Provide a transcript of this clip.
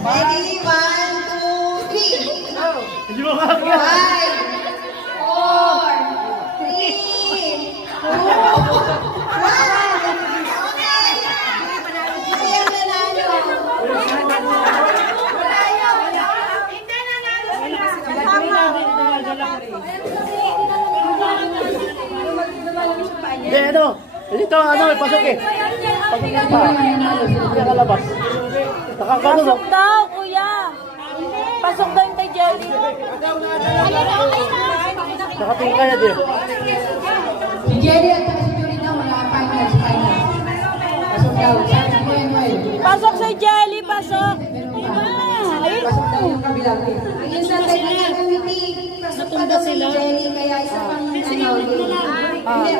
Ready? 1, 2, 3. Hindi mo kaya. 5, 4, 3, 2, 1. Hindi, ano? Dito, ano, pasok eh. Pasok na pa. Hindi nakalabas. Nakakano ba? Pasok daw, kuya. Pasok daw yung kay Jelly. Nakatingin kaya din. Si Jerry at si Jurina wala finals. Pasok daw. Sabi ko yan, Noel. Pasok si Jelly, pasok. Pasok daw yung kabilang. Yung sa technical committee, pasok pa daw ni Jenny, kaya isa pang ano,